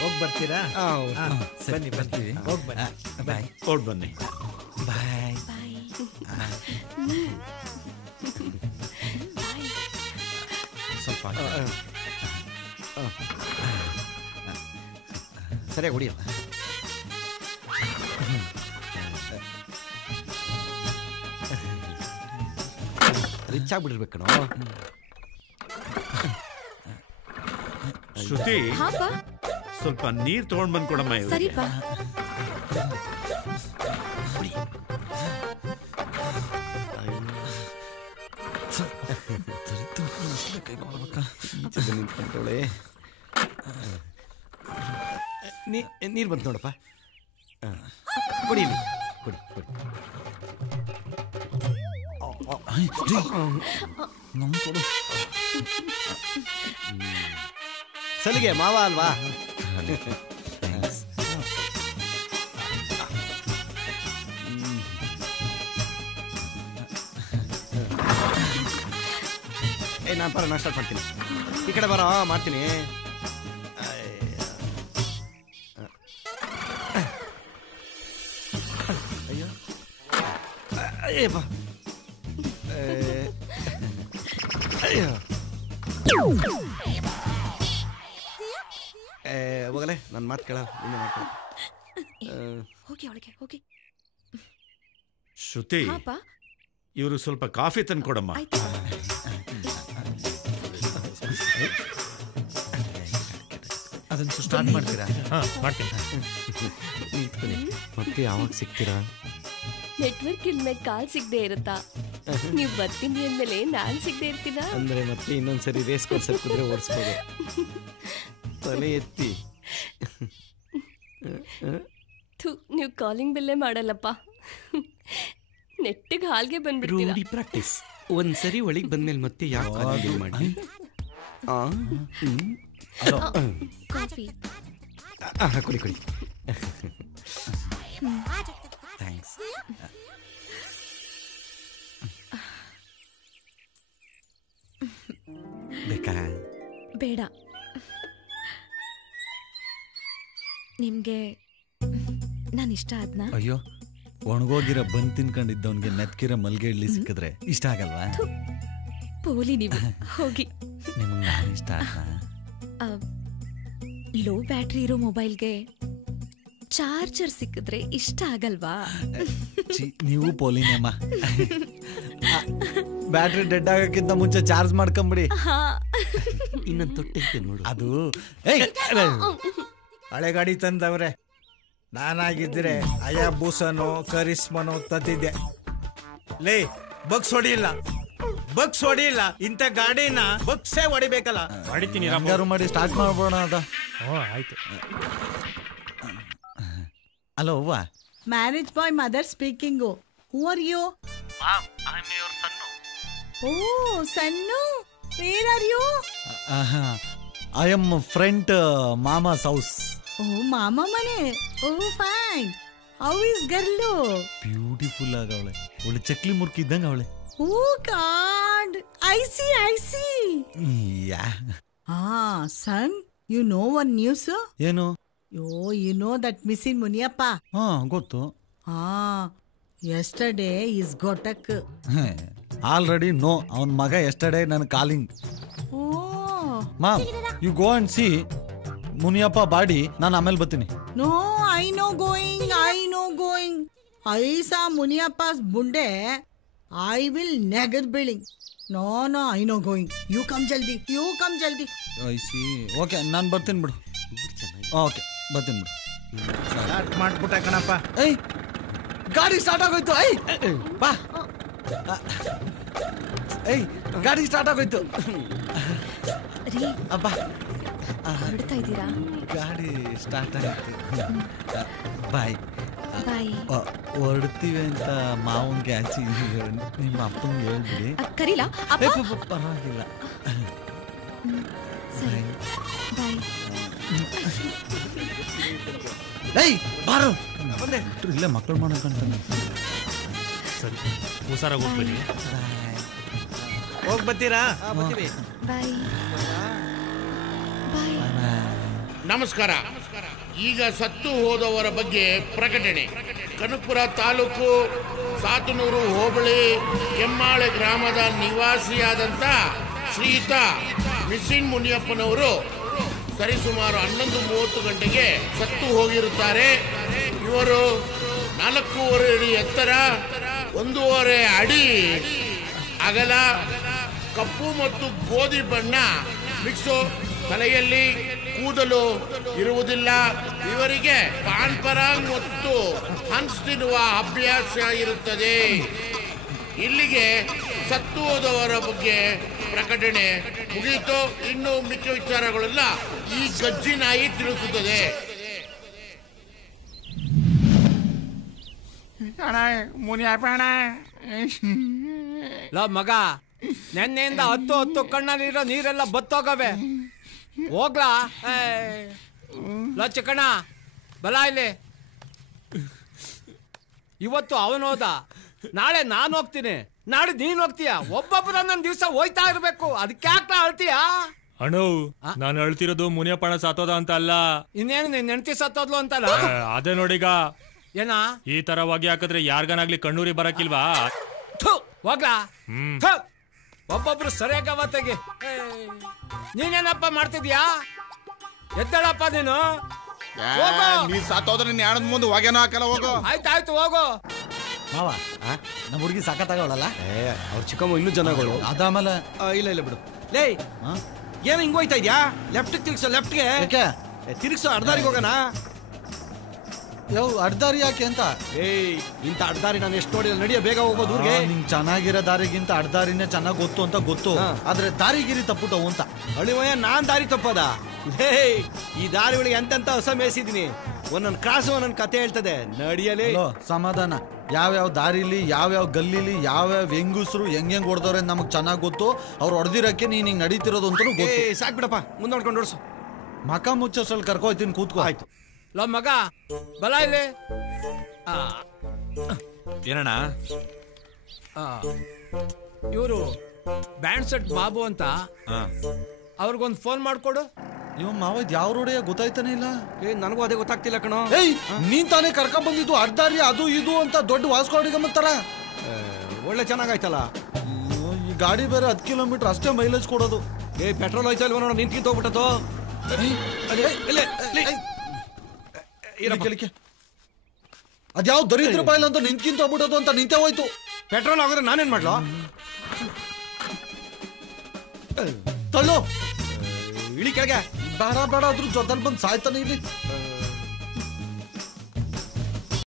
ಹೋಗಿ ಬರ್ತೀರಾ? ಬನ್ನಿ ಬರ್ತೀವಿ. ಹೋಗಿ ಬನ್ನಿ. ಬಾಯ್. ಹೊರಡು ಬನ್ನಿ. ಬಾಯ್. ಸ್ವಲ್ಪ ಸರಿಯಾಗಿ ಹೊಡಿಯಲ್ಲ. ರಿಚ್ ಆಗ್ಬಿಟ್ಟಿರ್ಬೇಕು ಕಣೋ. ಶ್ರುತಿ, ಸ್ವಲ್ಪ ನೀರು ತಗೊಂಡ್ ಬಂದ್ ಕೊಡಮ್ಮ. ಸರಿಪಾ. ನಿಂತ್ಕೊಂಡೋಳೆ. ನೀರು ಬಂತು ನೋಡಪ್ಪ. ಕೊಡಿ ಕೊಡಿ ಕೊಡಿ. ಸಲಿಗೆ ಮಾವ ಅಲ್ವಾ? ನಾನು ಬರೋ ನಾಷ್ಟ ಮಾಡ್ತೀನಿ. ಈ ಕಡೆ ಬರೋ ಮಾಡ್ತೀನಿ. ಅಯ್ಯೋ ಅಯ್ಯ ಬಾ. ಅಯ್ಯೋ ಹೋಗಲೇ ನನ್ನ ಮಾತು ಕೇಳ. ನಿನ್ನೆ ಮಾಡ್ಕೊ. ಹೋಗಿ ಒಳಗೆ ಹೋಗಿ. ಶ್ರುತಿ, ಇವರು ಸ್ವಲ್ಪ ಕಾಫಿ ತಂದು ಕೊಡಮ್ಮ. ಅದನ್ನು ಸ್ಟಾರ್ಟ್ ಮಾಡ್ತೀರಾ? ಮಾಡ್ತೀನಿ. ಮತ್ತೆ ಯಾವಾಗ ಸಿಗ್ತೀರಾ? ನೆಟ್ವರ್ಕ್ ಇಲ್ಮೇಲೆ ಕಾಲ್ ಸಿಗದೆ ಇರುತ್ತಾ? ನೀವು ಬರ್ತೀನಿ ಅಂದ್ಮೇಲೆ ನಾನು ಸಿಗದೆ ಇರ್ತೀನ ಅಂದ್ರೆ ಮತ್ತೆ ಇನ್ನೊಂದ್ಸರಿ ರೇಸ್ ಕೋರ್ಸ್ ಕುದ್ರೆ ಓಡಿಸ್ಬೋದು. ತಲೆ ಎತ್ತಿ. ನೀವು ಕಾಲಿಂಗ್ ಬೆಲ್ಲೇ ಮಾಡಲ್ಲಪ್ಪ. ನೆಟ್ಟಿಗೆ ಹಾಲ್ಗೆ ಬಂದ್ಬಿಡ್ತೀರಾ. ರೂಢಿ ಪ್ರಾಕ್ಟೀಸ್. ಒಂದ್ಸರಿ ಒಳಗೆ ಬಂದ್ಮೇಲೆ ಮತ್ತೆ ಯಾಕೆ ಕಾಲಿಂಗ್ ಮಾಡಿ? ಕಾಫಿ ಕುಡಿ ಕುಡಿ. ಥ್ಯಾಂಕ್ಸ್. ಬೇಕಾ? ಬೇಡ. ನಿಮ್ಗೆ ನಾನು ಇಷ್ಟ ಆದ್ನಾ? ಅಯ್ಯೋ, ಒಣಗೋಗಿರೋ ಬಂದ್ ತಿನ್ಕೊಂಡಿದ್ದವನ್ಗೆ ನೆತ್ಕಿರೋ ಮಲ್ಗೆ ಇಡ್ಲಿ ಸಿಕ್ಕಿದ್ರೆ ಇಷ್ಟ ಆಗಲ್ವಾ? ಪೋಲಿ ನೀವು ಹೋಗಿ. ನಿಮಗೆ ನಾನು ಇಷ್ಟ ಆದ್ನಾ? ಲೋ ಬ್ಯಾಟ್ರಿ ಇರೋ ಮೊಬೈಲ್ಗೆ ಚಾರ್ಜರ್ ಸಿಕ್ಕಿದ್ರೆ ಇಷ್ಟ ಆಗಲ್ವಾ? ನೀವು ಪೋಲಿನೇಮ್ಮ. ಬ್ಯಾಟ್ರಿ ಡೆಡ್ ಆಗಕ್ಕಿಂತ ಮುಂಚೆ ಚಾರ್ಜ್ ಮಾಡ್ಕೊಂಬಿಡಿ. ಇನ್ನೊಂದು ತೊಟ್ಟೈತೆ ನೋಡು. ಅದು ಹಳೆ ಗಾಡಿ ತಂದವ್ರೆ. ನಾನಾಗಿದ್ರೆ ಅಯಾಬೂಸನೋ ಕರಿಸ್ಮನೋ ತಂದಿದ್ದೆ. ಲೇ, ಬಗ್ಸ್ ಹೊಡಿಯಿಲ್ಲ, ಬಗ್ಸ್ ಹೊಡಿಯಿಲ್ಲ. ಇಂಥ ಗಾಡಿನ ಬಗ್ಸೇ ಹೊಡಿಬೇಕಲ್ಲ. ಹೊಡಿತೀನಿ. ರಂಗಾರು ಮಾಡಿ ಸ್ಟಾರ್ಟ್ ಮಾಡ್ಬೋಣ. ಅದ ಆಯ್ತು. ಹಲೋ ಅವ್ವ. Marriage boy mother speaking. Who are you? Oh, Sannu, where are you? I am friend Mama's house. Oh, Mama mane. Oh, fine. How is girlu? Beautiful agavle. Ole chakli murki iddanga avale. Oh God, I see. Yeah. Son, you know one news? Eno? You know that missing Muniyappa? Gottu. Yesterday is Gotak. Already no. Avun maga yesterday nan calling. Oh. Mom, you go and see Muniyappa body. Nan amel batini. No, I know going. I saw Muniyappa's bunde. I will negar billing. No, I know going. You come jaldi. I see. Okay, nan bartin bidu. Okay, bartin bidu. Start ಮಾಡ್ಬಿಟ್ಟೆ ಕಣಪ್ಪ. ಏಯ್, ಗಾಡಿ start ಆಗೋಯ್ತು. ಬಾ. ಗಾಡಿ start ಆಗೋಯ್ತು. ಅಬ್ಬಾ, ಹೊರಡ್ತಾ ಇದ್ದೀರಾ? ಗಾಡಿ ಸ್ಟಾರ್ಟ್ ಆಗೈತಿ. ಬಾಯ್. ಹೊರಡ್ತೀವಿ ಅಂತ ಮಾವನ್ಗೆ ಆಚೆ ನಿಮ್ಮ ಅಪ್ಪಂಗೆ ಹೇಳ್ಬಿಡಿ. ಕರೀಲಾ? ಪರವಾಗಿಲ್ಲ. ಏಯ್, ಬಾರೋ. ಇಲ್ಲೇ ಮಕ್ಕಳು ಮಾಡ್ಕೊಂತಾನೆ. ಸರಿ, ಹುಷಾರಾಗಿ ಹೋಗ್ಬೇಡಿ. ಹೋಗಿ ಬರ್ತೀರಾ? ಬರ್ತೀವಿ. ಬಾಯ್ ಬಾಯ್. ನಮಸ್ಕಾರ. ಈಗ ಸತ್ತು ಹೋದವರ ಬಗ್ಗೆ ಪ್ರಕಟಣೆ. ಕನಕಪುರ ತಾಲೂಕು ಸಾತನೂರು ಹೋಬಳಿ ಕೆಮ್ಮಾಳೆ ಗ್ರಾಮದ ನಿವಾಸಿಯಾದಂಥ ಶ್ರೀಯುತ ಮಿಸಿನ್ ಮುನಿಯಪ್ಪನವರು ಸರಿಸುಮಾರು 11:30 ಗಂಟೆಗೆ ಸತ್ತು ಹೋಗಿರುತ್ತಾರೆ. ಇವರು 4.5 ಅಡಿ ಎತ್ತರ, 1.5 ಅಡಿ ಅಗಲ, ಕಪ್ಪು ಮತ್ತು ಗೋಧಿ ಬಣ್ಣ ಮಿಕ್ಸು, ತಲೆಯಲ್ಲಿ ಕೂದಲು ಇರುವುದಿಲ್ಲ. ಇವರಿಗೆ ಪಾನ್ ಪರಾಗ್ ಮತ್ತು ಹನ್ಸ್ ತಿನ್ನುವ ಅಭ್ಯಾಸ ಇರುತ್ತದೆ. ಇಲ್ಲಿಗೆ ಸತ್ತು ಹೋದವರ ಬಗ್ಗೆ ಪ್ರಕಟಣೆ ಮುಗಿಯಿತು. ಇನ್ನು ಮಿಕ್ಕ ವಿಚಾರಗಳೆಲ್ಲ ಈ ಗಜ್ಜಿ ನಾಯಿ ತಿಳಿಸುತ್ತದೆ. ಲೋ ಮಗ, ನೆನ್ನೆಯಿಂದ 10 ಕಣ್ಣಲ್ಲಿರೋ ನೀರೆಲ್ಲ ಬತ್ತೋಗವೆ. ಹೋಗ್ಲಾ? ಲೋ ಚಿಕ್ಕಣ್ಣ, ಬಲ ಇಲ್ಲಿ. ಇವತ್ತು ಅವನು ಹೋದ, ನಾಳೆ ನಾನು ಹೋಗ್ತೀನಿ, ನಾಳೆ ನೀನ್ ಹೋಗ್ತೀಯ. ಒಬ್ಬೊಬ್ಬರ ನನ್ನ ದಿವಸ ಹೋಯ್ತಾ ಇರ್ಬೇಕು. ಅದಕ್ಕೆ ಯಾಕೆ ಅಳ್ತೀಯ? ಅಣ್ಣು, ನಾನು ಅಳ್ತಿರೋದು ಮುನಿಯಪ್ಪಣ ಸತ್ತೋದ ಅಂತ ಅಲ್ಲ. ಇನ್ನೇನು ನಿನ್ ಹೆಂಡತಿ ಸತ್ತೋದ್ಲು ಅಂತಲ್ಲ? ಅದೇ ನೋಡೀಗ. ಏನ ಈ ತರ ಹೊಗೆ ಹಾಕಿದ್ರೆ ಯಾರ್ಗನಾಗ್ಲಿ ಕಣ್ಣೂರಿ ಬರಕಿಲ್ವಾ? ಹೋಗ್ಲಾ? ಒಬ್ಬೊಬ್ರು ಸರಿಯಾಗ ಅವತ್ತಿಗೆ. ನೀನೇನಪ್ಪ ಮಾಡ್ತಿದ್ಯಾ? ಎದ್ದಳಪ್ಪ ನೀನು. ನೀ ಸತ್ತೋದ್ರೆ ನ್ಯಾಣದ ಮುಂದೆ ಹೊಗೆನೂ ಹಾಕಲ್ಲ. ಹೋಗು. ಆಯ್ತಾಯ್ತು, ಹೋಗು. ಮಾವ, ನಮ್ಮ ಹುಡುಗಿ ಸಾಕತ್ತಾಗವಳಲ್ಲ? ಅವ್ರ ಚಿಕ್ಕಮ್ಮ ಇನ್ನೂ ಜನಗಳು. ಅದಾಮೇಲೆ ಇಲ್ಲ ಬಿಡು. ಲೇ, ಏನು ಹಿಂಗ್ ಹೋಯ್ತಾ ಇದ್ಯಾ? ಲೆಫ್ಟ್ ತಿರ್ಗ್ಸೋ, ಲೆಫ್ಟ್ಗೆ ತಿರ್ಗ್ಸೋ. ಅರ್ಧಾರಿಗೆ ಹೋಗೋಣ. ಅಡ್ದಾರಿ ಯಾಕೆ ಅಂತ? ಇಂಥ ಅಡ್ದಾರಿ ನಾನು ಎಷ್ಟು ನೋಡಿಲ್ಲ. ನಡಿಯ, ಬೇಗ ಹೋಗ್ಬೋದು ಊರಿಗೆ. ನಿಂಗೆ ಚೆನ್ನಾಗಿರೋ ದಾರಿಗಿಂತ ಅಡ್ದಾರಿನೇ ಚೆನ್ನಾಗಿ ಗೊತ್ತು ಅಂತ ಗೊತ್ತು. ಆದ್ರೆ ದಾರಿಗಿರಿ ತಪ್ಪುಟ್ಟವು ಅಂತ. ಅಳಿಮಯ್ಯ, ನಾನ್ ದಾರಿ ತಪ್ಪದ? ಈ ದಾರಿಗಳಿಗೆ ಎಂತೆಂತ ಹೊಸ ಮೇಯಿಸಿದೀನಿ. ಒಂದೊಂದು ಕ್ರಾಸು ಒಂದೊಂದು ಕತೆ ಹೇಳ್ತದೆ. ನಡಿಯಲಿ. ಸಮಾಧಾನ. ಯಾವ್ಯಾವ ದಾರಿಲಿ, ಯಾವ್ಯಾವ ಗಲ್ಲಿಲಿ, ಯಾವ್ಯಾವ ಹೆಂಗುಸ್ರು ಹೆಂಗ್ ಹೊಡೆದವ್ರೆ ನಮಗ್ ಚೆನ್ನಾಗ್ ಗೊತ್ತು. ಅವ್ರು ಹೊಡೆದಿರಕ್ಕೆ ನೀನ್ ಹಿಂಗ್ ನಡೀತಿರೋದು ಅಂತ ಗೊತ್ತು. ಸಾಕ್ ಬಿಡಪ್ಪ, ಮುಂದೆ ನೋಡ್ಕೊಂಡು ಓಡಿಸು. ಮಕ ಮುಚ್ಚೋಷ್ಟ್ರಲ್ಲಿ ಕರ್ಕೋಯ್ತೀನಿ, ಕೂತ್ಕೋ. ಆಯ್ತು. ಲೋ ಮಗ, ಬಲ ಇಲ್ಲಿ. ಏನಣ್ಣ? ಇವರು ಬ್ಯಾಂಡ್ ಸೆಟ್ ಬಾಬು ಅಂತ, ಅವ್ರಿಗೊಂದು ಫೋನ್ ಮಾಡ್ಕೊಡು. ಇವ್ ಮಾವ ಯಾವ ರೋಡೇ ಗೊತ್ತಾಯ್ತಾನೆ ಇಲ್ಲ. ನನಗೂ ಅದೇ ಗೊತ್ತಾಗ್ತಿಲ್ಲ ಕಣೋ. ನೀನ್ ತಾನೇ ಕರ್ಕೊಂಡ್ ಬಂದಿದ್ದು ಅಡ್ದಾರಿ ಅದು ಇದು ಅಂತ ದೊಡ್ಡ ವಾಸ್ಕೋಡಿಗಮ್ಮತ್ತರ. ಒಳ್ಳೆ ಚೆನ್ನಾಗಾಯ್ತಲ್ಲ. ಈ ಗಾಡಿ ಬೇರೆ 10 ಕಿಲೋಮೀಟರ್ ಅಷ್ಟೇ ಮೈಲೇಜ್ ಕೊಡೋದು. ಪೆಟ್ರೋಲ್ ಹೋಯ್ತಾ ಇಲ್ವ ನೋಡು, ನಿಂತ್ಕಿಂತ ಹೋಗ್ಬಿಟ್ಟದು. ಅದ್ಯಾವ ದರಿದ್ರ ಬಾಯಿಲ್ ಅಂತ ನಿಂತ್ಕಿಂತ ಹೋಗ್ಬಿಟ್ಟದು ಅಂತ ನಿಂತೆ ಹೋಯ್ತು. ಪೆಟ್ರೋಲ್ ಆಗೋದ್ರೆ ನಾನೇನ್ ಮಾಡ್ಲೋ? ತಳ್ಳೋ, ಇಳಿ ಕೆಳಗೆ. ಬೇಡ ಬೇಡ, ಅದ್ರ ಜೊತೆಲಿ ಬಂದು ಸಾಯ್ತಾನೆ ಇಲ್ಲಿ.